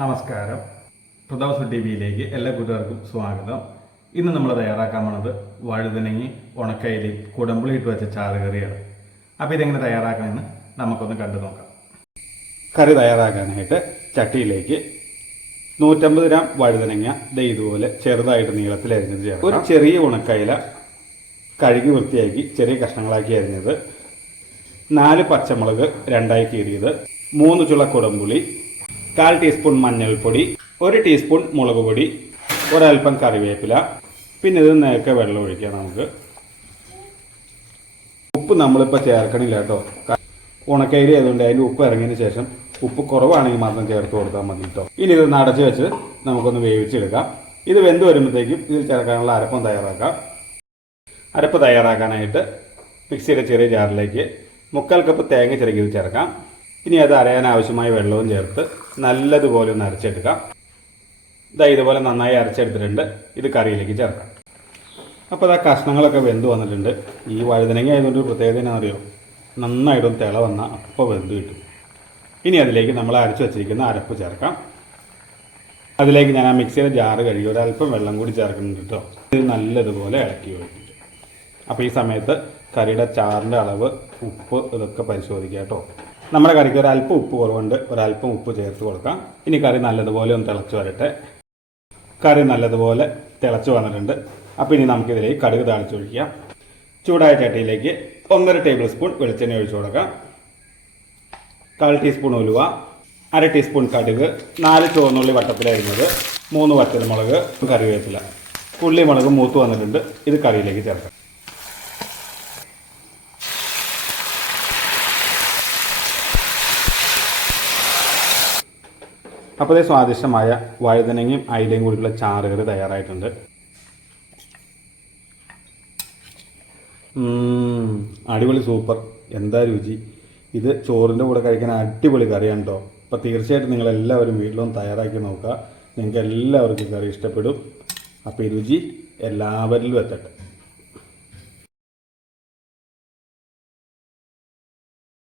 നമസ്കാരം. പ്രതാപ് ടി വിയിലേക്ക് എല്ലാ കൂട്ടുകാർക്കും സ്വാഗതം. ഇന്ന് നമ്മൾ തയ്യാറാക്കാൻ പോണത് വഴുതനങ്ങി ഉണക്കയിലി കുടമ്പുളി ഇട്ട് വെച്ച ചാറുകറിയാണ്. അപ്പോൾ ഇതെങ്ങനെ തയ്യാറാക്കണമെന്ന് നമുക്കൊന്ന് കണ്ടു നോക്കാം. കറി തയ്യാറാക്കാനായിട്ട് ചട്ടിയിലേക്ക് നൂറ്റമ്പത് ഗ്രാം വഴുതനങ്ങ ദേ ഇതുപോലെ ചെറുതായിട്ട് നീളത്തിൽ അരിഞ്ഞത് ചേർക്കാം. ഒരു ചെറിയ ഉണക്കയില കഴുകി വൃത്തിയാക്കി ചെറിയ കഷ്ണങ്ങളാക്കി അരിഞ്ഞത്. നാല് പച്ചമുളക് രണ്ടായി കീറിയത്. മൂന്ന് ചുള കുടംപുളി. കാൽ ടീസ്പൂൺ മഞ്ഞൾപ്പൊടി ഒരു ടീസ്പൂൺ മുളക് പൊടി ഒരൽപ്പം കറിവേപ്പില പിന്നെ ഇത് നേരത്തെ വെള്ളം ഒഴിക്കാം നമുക്ക്. ഉപ്പ് നമ്മളിപ്പോൾ ചേർക്കണില്ല കേട്ടോ. ഉണക്കയിരി ആയതുകൊണ്ട് അതിന്റെ ഉപ്പ് ഇറങ്ങിയതിന് ശേഷം ഉപ്പ് കുറവാണെങ്കിൽ മാത്രം ചേർത്ത് കൊടുത്താൽ മതി കേട്ടോ. ഇനി ഇത് നടച്ച് വെച്ച് നമുക്കൊന്ന് വേവിച്ചെടുക്കാം. ഇത് വെന്ത് വരുമ്പോഴത്തേക്കും ഇതിൽ ചേർക്കാനുള്ള അരപ്പം തയ്യാറാക്കാം. അരപ്പ് തയ്യാറാക്കാനായിട്ട് മിക്സിയുടെ ചെറിയ ജാറിലേക്ക് മുക്കാൽ കപ്പ് തേങ്ങ ചിരകിയത് ചേർക്കാം. ഇനി അത് അരയാൻ ആവശ്യമായ വെള്ളവും ചേർത്ത് നല്ലതുപോലെ ഒന്ന് അരച്ചെടുക്കാം. ഇതാ ഇതുപോലെ നന്നായി അരച്ചെടുത്തിട്ടുണ്ട്. ഇത് കറിയിലേക്ക് ചേർക്കാം. അപ്പോൾ അത് ആ കഷ്ണങ്ങളൊക്കെ വെന്ത് വന്നിട്ടുണ്ട്. ഈ വഴുതനങ്ങ ആയതുകൊണ്ട് പ്രത്യേകത എന്നാണെന്നറിയോ നന്നായിട്ടൊന്ന് തിള വന്നാൽ അപ്പോൾ വെന്ത് കിട്ടും. ഇനി അതിലേക്ക് നമ്മൾ അരച്ച് വെച്ചിരിക്കുന്ന അരപ്പ് ചേർക്കാം. അതിലേക്ക് ഞാൻ ആ മിക്സിയുടെ ജാറ് കഴുകി ഒരല്പം വെള്ളം കൂടി ചേർക്കുന്നുണ്ട് കേട്ടോ. ഇത് നല്ലതുപോലെ ഇളക്കി വെച്ചിട്ട് അപ്പോൾ ഈ സമയത്ത് കറിയുടെ ചാറിന്റെ അളവ് ഉപ്പ് ഇതൊക്കെ പരിശോധിക്കാം കേട്ടോ. നമ്മുടെ കറിക്ക് ഒരല്പം ഉപ്പ് കുറവുണ്ട്. ഒരല്പം ഉപ്പ് ചേർത്ത് കൊടുക്കാം. ഇനി കറി നല്ലതുപോലെ ഒന്ന് തിളച്ച് വരട്ടെ. കറി നല്ലതുപോലെ തിളച്ച് വന്നിട്ടുണ്ട്. അപ്പോൾ ഇനി നമുക്കിതിലേക്ക് കടുക് താളിച്ചൊഴിക്കാം ചൂടായ ചട്ടിയിലേക്ക് ഒന്നര ടേബിൾ സ്പൂൺ വെളിച്ചെണ്ണ ഒഴിച്ചു കൊടുക്കാം. കാൽ ടീസ്പൂൺ ഉലുവ അര ടീസ്പൂൺ കടുക് നാല് ചുവന്നുള്ളി വട്ടത്തിലരിഞ്ഞത് മൂന്ന് വറ്റൽമുളക് കറിവേപ്പില. ഉള്ളി മുളക് മൂത്ത് വന്നിട്ടുണ്ട്. ഇത് കറിയിലേക്ക് ചേർക്കാം. അപ്പോൾ അതേ സ്വാദിഷ്ടമായ വഴുതനങ്ങയും അയിലയും കൂടിയുള്ള ചാറുകറി തയ്യാറായിട്ടുണ്ട്. അടിപൊളി സൂപ്പർ. എന്താ രുചി? ഇത് ചോറിന്റെ കൂടെ കഴിക്കാൻ അടിപൊളി കറിയാണ് കേട്ടോ അപ്പോൾ തീർച്ചയായിട്ടും നിങ്ങളെല്ലാവരും വീട്ടിലൊന്ന് തയ്യാറാക്കി നോക്കുക. നിങ്ങൾക്ക് എല്ലാവർക്കും കറി ഇഷ്ടപ്പെടും. അപ്പോൾ ഈ രുചി എല്ലാവരിലും എത്തട്ടെ.